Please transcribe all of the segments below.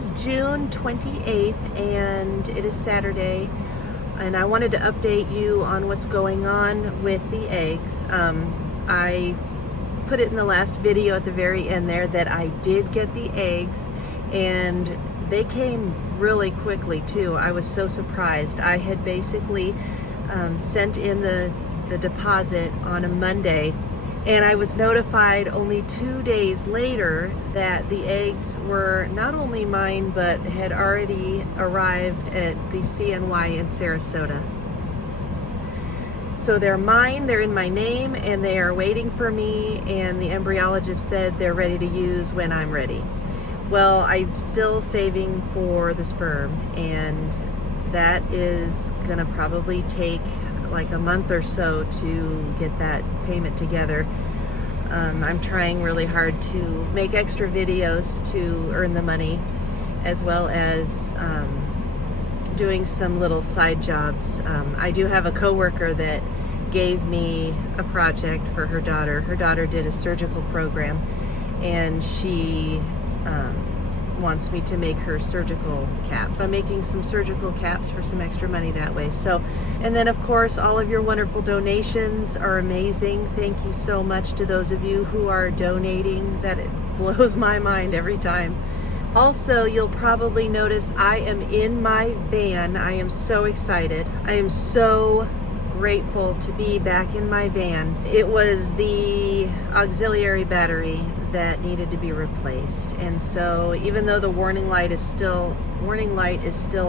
is June 28th and it is Saturday, and I wanted to update you on what's going on with the eggs. I put it in the last video at the very end there that I did get the eggs, and they came really quickly too. I was so surprised. I had basically sent in the deposit on a Monday, and I was notified only 2 days later that the eggs were not only mine, but had already arrived at the CNY in Sarasota. So they're mine, they're in my name, and they are waiting for me, and the embryologist said they're ready to use when I'm ready. Well, I'm still saving for the sperm, and that is gonna probably take like a month or so to get that payment together. I'm trying really hard to make extra videos to earn the money, as well as doing some little side jobs. I do have a coworker that gave me a project for her daughter. Her daughter did a surgical program, and she wants me to make her surgical caps. I'm making some surgical caps for some extra money that way. So, and then of course, all of your wonderful donations are amazing. Thank you so much to those of you who are donating. That it blows my mind every time. Also, you'll probably notice I am in my van. I am so excited. I am so grateful to be back in my van. It was the auxiliary battery that needed to be replaced, and so even though the warning light is still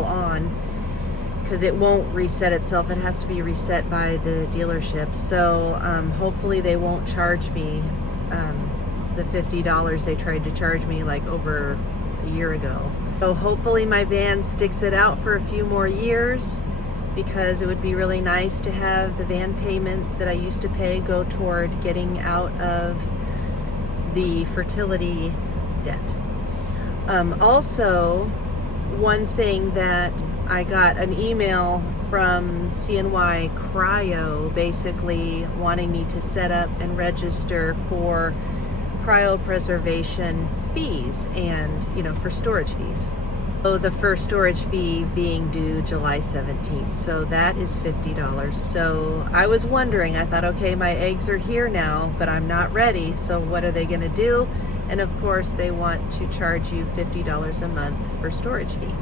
on, because it won't reset itself, it has to be reset by the dealership. So hopefully they won't charge me the $50 they tried to charge me like over a year ago. So hopefully my van sticks it out for a few more years, because it would be really nice to have the van payment that I used to pay go toward getting out of the fertility debt. Also, one thing that I got an email from CNY Cryo basically wanting me to set up and register for cryopreservation fees and, for storage fees. So the first storage fee being due July 17th. So that is $50. So I was wondering, I thought, okay, my eggs are here now, but I'm not ready. So what are they going to do? And of course, they want to charge you $50 a month for storage fee.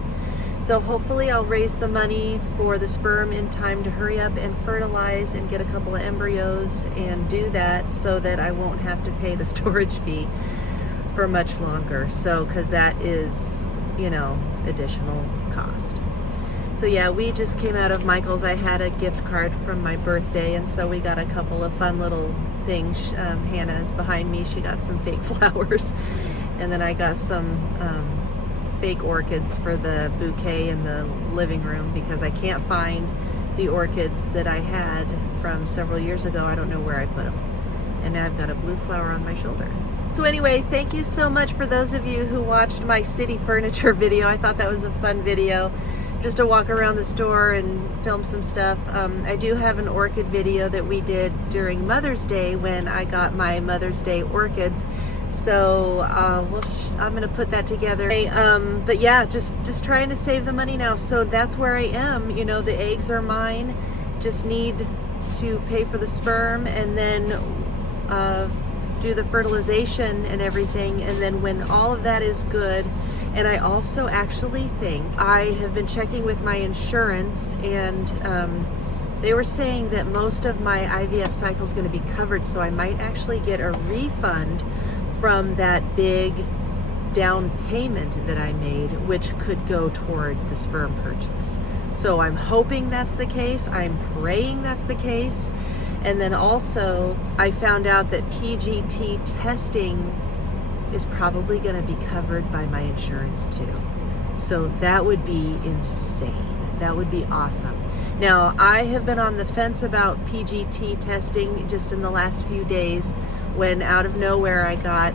So hopefully I'll raise the money for the sperm in time to hurry up and fertilize and get a couple of embryos and do that, so that I won't have to pay the storage fee for much longer. So, because that is, additional cost. So yeah, we just came out of Michael's. I had a gift card from my birthday, and so we got a couple of fun little things. Hannah is behind me. She got some fake flowers, and then I got some fake orchids for the bouquet in the living room, because I can't find the orchids that I had from several years ago. I don't know where I put them. And now I've got a blue flower on my shoulder. So anyway, thank you so much for those of you who watched my city furniture video. I thought that was a fun video, just to walk around the store and film some stuff. I do have an orchid video that we did during Mother's Day when I got my Mother's Day orchids. So I'm gonna put that together. But yeah, just trying to save the money now. So that's where I am. The eggs are mine. Just need to pay for the sperm, and then do the fertilization and everything. And then when all of that is good, and I also actually think, I have been checking with my insurance, and they were saying that most of my IVF cycle is going to be covered, so I might actually get a refund from that big down payment that I made, which could go toward the sperm purchase. So I'm hoping that's the case. I'm praying that's the case. And then also, I found out that PGT testing is probably going to be covered by my insurance too. So that would be insane. That would be awesome. Now, I have been on the fence about PGT testing just in the last few days, when out of nowhere I got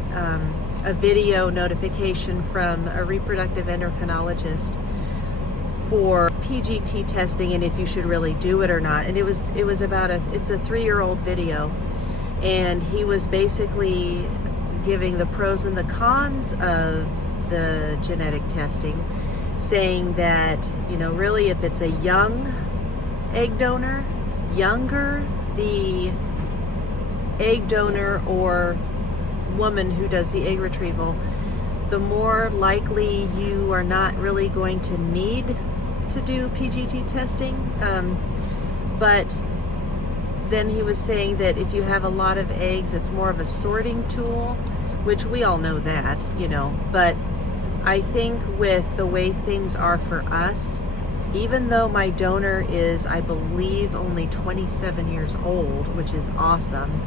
a video notification from a reproductive endocrinologist for PGT testing and if you should really do it or not. And it was about it's a 3-year-old video, and he was basically giving the pros and the cons of the genetic testing, saying that, you know, really if it's a young egg donor, younger the egg donor or woman who does the egg retrieval, the more likely you are not really going to need to do PGT testing. But then he was saying that if you have a lot of eggs, it's more of a sorting tool, which we all know that, you know. But I think with the way things are for us, even though my donor is, I believe, only 27 years old, which is awesome,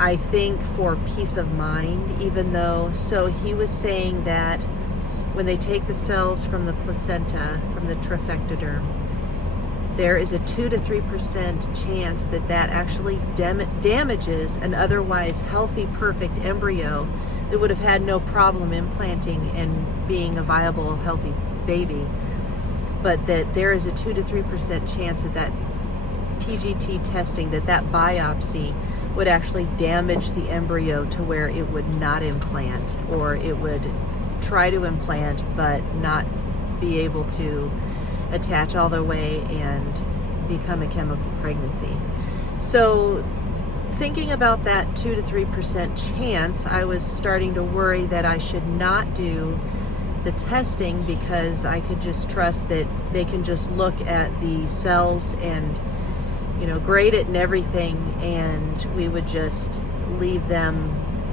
I think for peace of mind, even though, so he was saying that when they take the cells from the placenta, from the trifectoderm, there is a 2 to 3% chance that that actually damages an otherwise healthy, perfect embryo that would have had no problem implanting and being a viable, healthy baby. But that there is a 2 to 3% chance that that PGT testing, that biopsy would actually damage the embryo to where it would not implant, or it would try to implant but not be able to attach all the way and become a chemical pregnancy. So thinking about that 2 to 3% chance, I was starting to worry that I should not do the testing, because I could just trust that they can just look at the cells and, you know, grade it and everything, and we would just leave them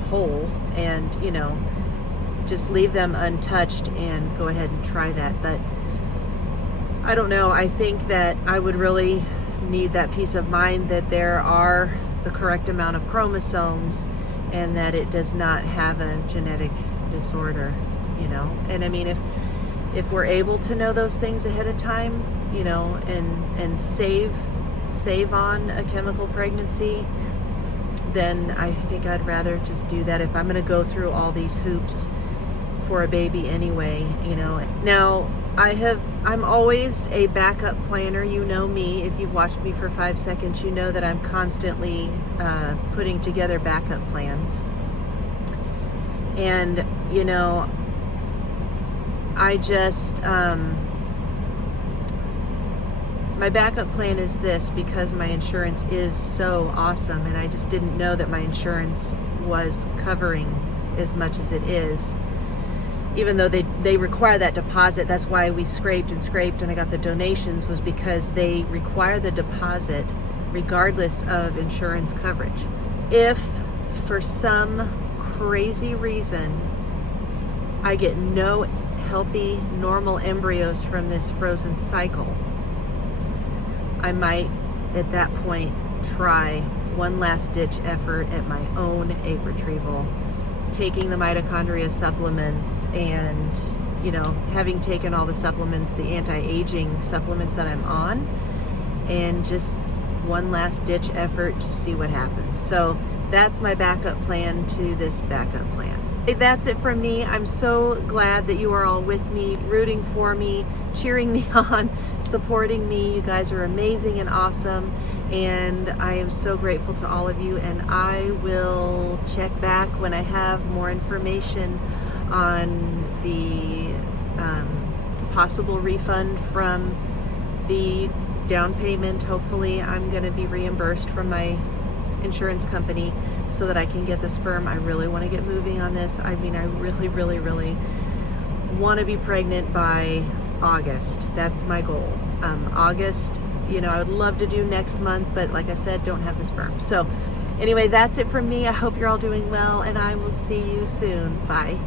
whole and, you know, just leave them untouched and go ahead and try that. But I don't know, I think that I would really need that peace of mind that there are the correct amount of chromosomes and that it does not have a genetic disorder, you know. And I mean, if we're able to know those things ahead of time, you know, and save on a chemical pregnancy, then I think I'd rather just do that if I'm going to go through all these hoops for a baby anyway, you know. Now, I'm always a backup planner. You know me. If you've watched me for 5 seconds, you know that I'm constantly putting together backup plans. And, you know, I just, my backup plan is this, because my insurance is so awesome, and I just didn't know that my insurance was covering as much as it is. Even though they require that deposit, that's why we scraped and I got the donations, was because they require the deposit regardless of insurance coverage. If for some crazy reason I get no healthy, normal embryos from this frozen cycle, I might at that point try one last ditch effort at my own egg retrieval, taking the mitochondria supplements, and, you know, having taken all the supplements, the anti-aging supplements that I'm on, and just one last ditch effort to see what happens. So that's my backup plan to this backup plan. That's it from me. I'm so glad that you are all with me, rooting for me, cheering me on, supporting me. You guys are amazing and awesome, and I am so grateful to all of you, and I will check back when I have more information on the possible refund from the down payment. Hopefully I'm going to be reimbursed from my insurance company so that I can get the sperm. I really want to get moving on this. I mean, I really, really, really want to be pregnant by August. That's my goal. August, you know, I would love to do next month, but like I said, don't have the sperm. So anyway, that's it from me. I hope you're all doing well, and I will see you soon. Bye.